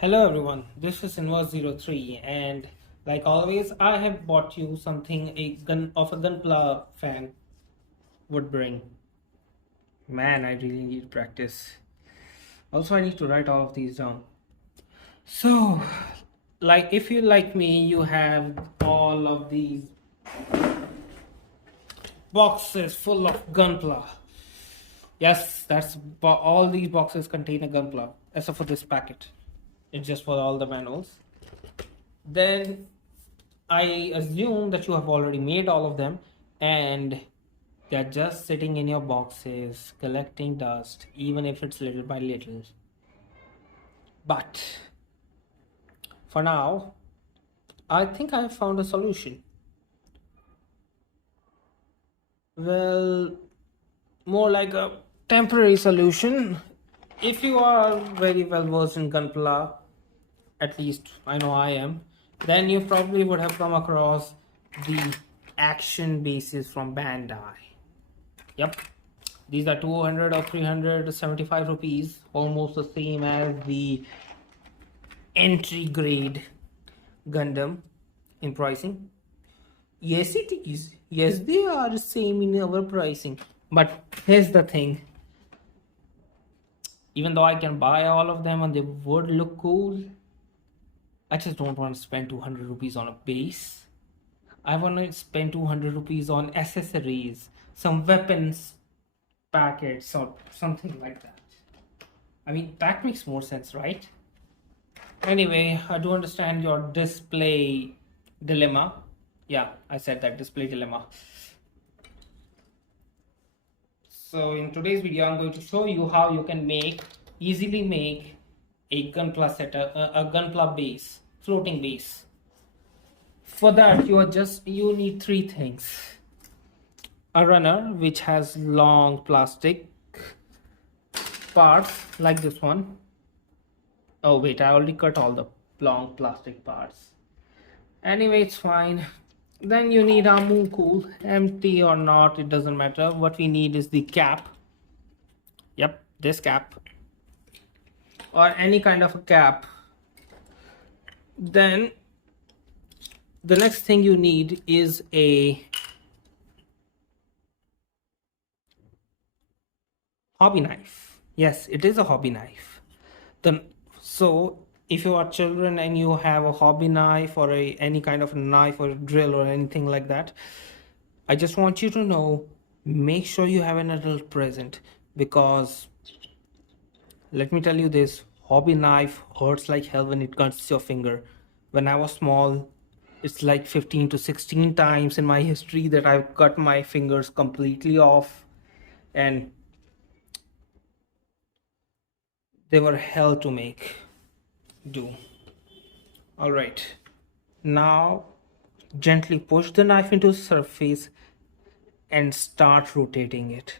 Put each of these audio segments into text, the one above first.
Hello everyone, this is Inverse03 and like always I have bought you something a Gunpla fan would bring. Man, I really need practice. Also I need to write all of these down. So like if you like me, you have all of these boxes full of Gunpla. Yes, all these boxes contain a Gunpla except for this packet. It's just for all the manuals. Then I assume that you have already made all of them and they're just sitting in your boxes collecting dust, even if it's little by little. But for now, I think I have found a solution. Well, more like a temporary solution. If you are very well versed in Gunpla, at least I know I am, then you probably would have come across the action bases from Bandai. Yep, these are 200 or 375 rupees, almost the same as the entry grade Gundam in pricing. Yes, it is. Yes, they are same in our pricing. But here's the thing. Even though I can buy all of them and they would look cool, I just don't want to spend 200 rupees on a base. I want to spend 200 rupees on accessories, some weapons packets or something like that. I mean, that makes more sense, right? Anyway, I do understand your display dilemma. Yeah, I said that, display dilemma. So in today's video, I'm going to show you how you can easily make a Gunpla setup, a Gunpla base, floating base. For that, you need three things: a runner which has long plastic parts like this one. Oh wait, I already cut all the long plastic parts. Anyway, it's fine. Then you need our moon cool, empty or not, it doesn't matter. What we need is the cap. Yep, this cap or any kind of a cap. Then the next thing you need is a hobby knife. Yes, it is a hobby knife. Then so if you are children and you have a hobby knife or any kind of a knife or a drill or anything like that, I just want you to know, make sure you have an adult present, because let me tell you this, hobby knife hurts like hell when it cuts your finger. When I was small, it's like 15 to 16 times in my history that I've cut my fingers completely off, and they were hell to make do. All right, now gently push the knife into the surface and start rotating it.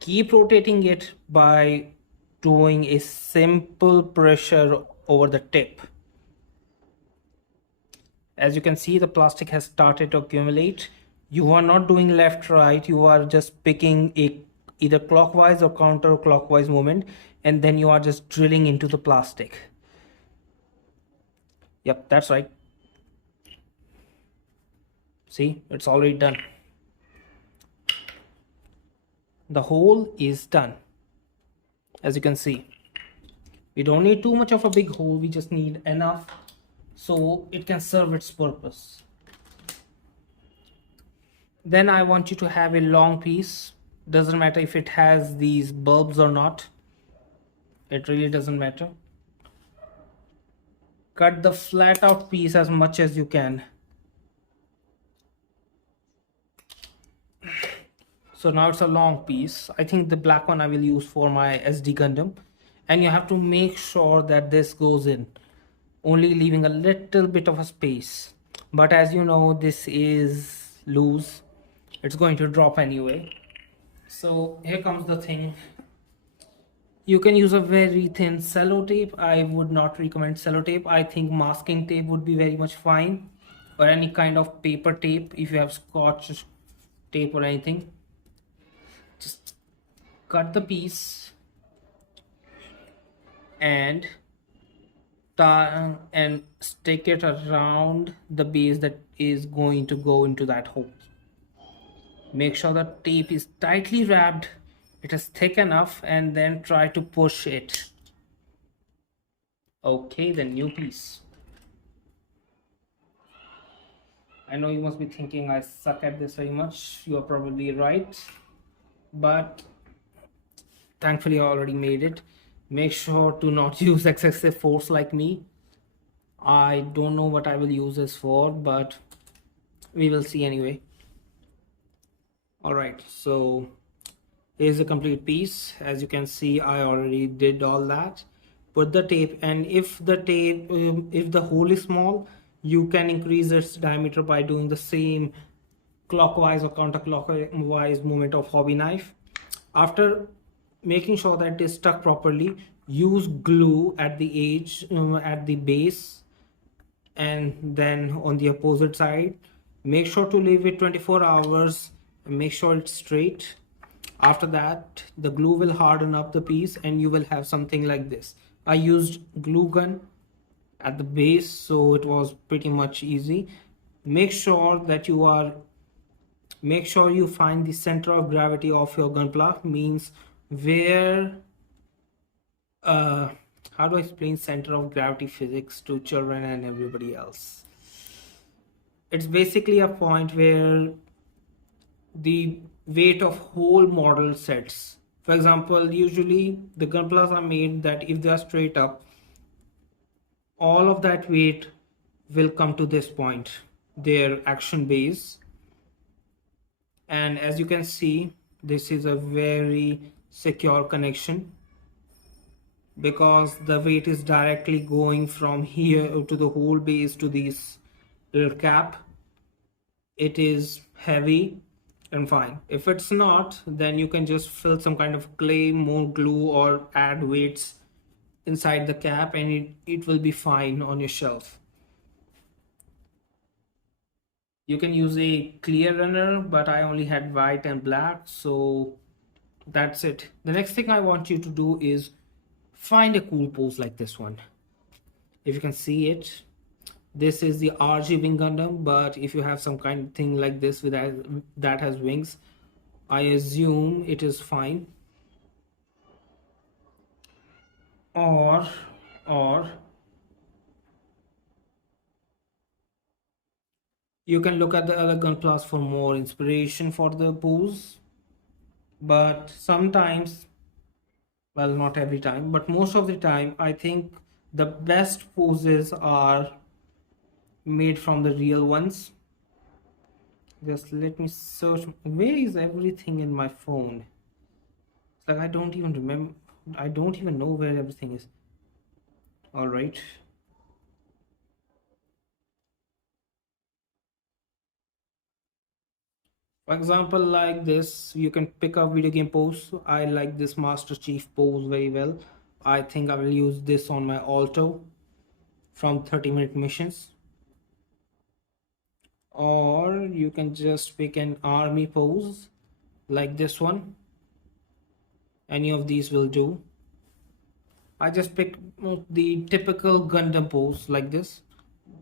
Keep rotating it by doing a simple pressure over the tip. As you can see, the plastic has started to accumulate. You are not doing left right, you are just picking a either clockwise or counterclockwise movement, and then you are just drilling into the plastic. Yep, that's right. See, it's already done. The hole is done. As you can see, we don't need too much of a big hole, we just need enough so it can serve its purpose. Then I want you to have a long piece. Doesn't matter if it has these bulbs or not, it really doesn't matter. Cut the flat out piece as much as you can. So now it's a long piece. I think the black one I will use for my SD Gundam, and you have to make sure that this goes in, only leaving a little bit of a space. But as you know, this is loose, it's going to drop anyway. So here comes the thing. You can use a very thin sellotape. I would not recommend sellotape. I think masking tape would be very much fine, or any kind of paper tape if you have scotch tape or anything. Just cut the piece and and stick it around the base that is going to go into that hole. Make sure the tape is tightly wrapped, it is thick enough, and then try to push it. Okay, the new piece. I know you must be thinking I suck at this very much. You are probably right, but thankfully I already made it. Make sure to not use excessive force like me. I don't know what I will use this for, but we will see anyway. All right, so here's the complete piece. As you can see, I already did all that. Put the tape, and if the tape, if the hole is small, you can increase its diameter by doing the same clockwise or counterclockwise movement of hobby knife. After making sure that it is stuck properly, use glue at the edge, at the base, and then on the opposite side. Make sure to leave it 24 hours and make sure it's straight. After that, the glue will harden up the piece and you will have something like this. I used glue gun at the base, so it was pretty much easy. Make sure that make sure you find the center of gravity of your gunpla, means where uh how do I explain center of gravity physics to children and everybody else? It's basically a point where the weight of whole model sets. For example, usually the gunplas are made that if they are straight up, all of that weight will come to this point, their action base. And as you can see, this is a very secure connection because the weight is directly going from here to the whole base to this little cap. It is heavy and fine. If it's not, then you can just fill some kind of clay, more glue, or add weights inside the cap, and it will be fine on your shelf. You can use a clear runner, but I only had white and black, so that's it. The next thing I want you to do is find a cool pose like this one. If you can see it, this is the RG wing Gundam, but if you have some kind of thing like this with that has wings, I assume it is fine. Or you can look at the other gunplas for more inspiration for the pose. But sometimes, well, not every time, but most of the time, I think the best poses are made from the real ones. Just let me search. Where is everything in my phone? It's like I don't even remember. I don't even know where everything is. All right. For example, like this, you can pick up video game pose. I like this Master Chief pose very well. I think I will use this on my Alto from 30-minute missions. Or you can just pick an army pose like this one. Any of these will do. I just picked the typical Gundam pose like this,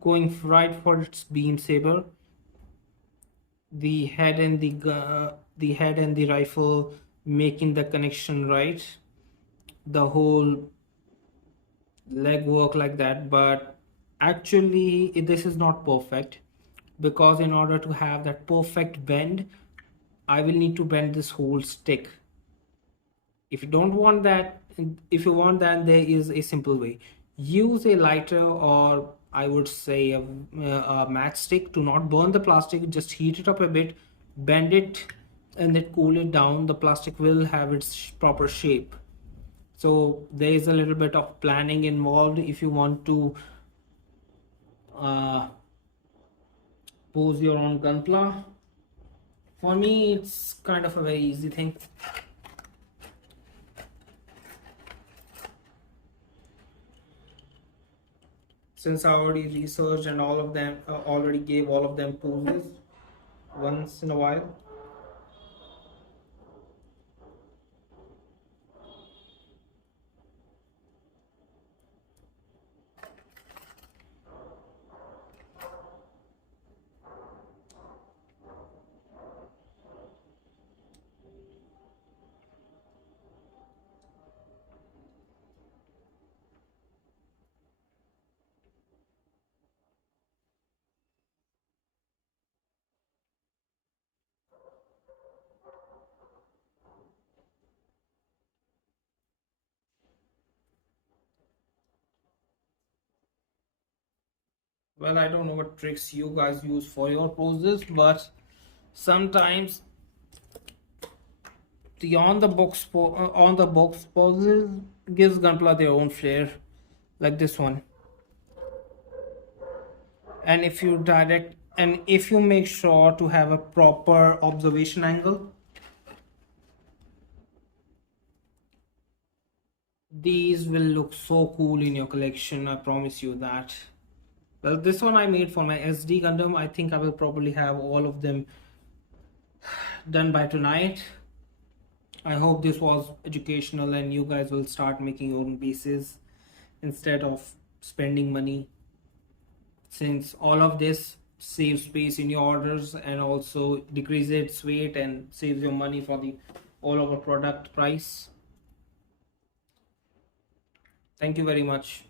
going right for its beam saber. The head and the head and the rifle making the connection right. The whole leg work like that, but actually this is not perfect because in order to have that perfect bend, I will need to bend this whole stick. If you don't want that, if you want that, there is a simple way. Use a lighter, or I would say a matchstick, to not burn the plastic. Just heat it up a bit, bend it, and then cool it down. The plastic will have its proper shape. So there is a little bit of planning involved if you want to uh, pose your own gunpla. For me, it's kind of a very easy thing. Since I already researched and all of them already gave all of them poses once in a while. Well, I don't know what tricks you guys use for your poses, but sometimes the on the box poses gives Gunpla their own flair, like this one. And if you make sure to have a proper observation angle, these will look so cool in your collection, I promise you that. Well, this one I made for my SD Gundam. I think I will probably have all of them done by tonight. I hope this was educational and you guys will start making your own pieces instead of spending money, since all of this saves space in your orders and also decreases its weight and saves your money for the all over product price. Thank you very much.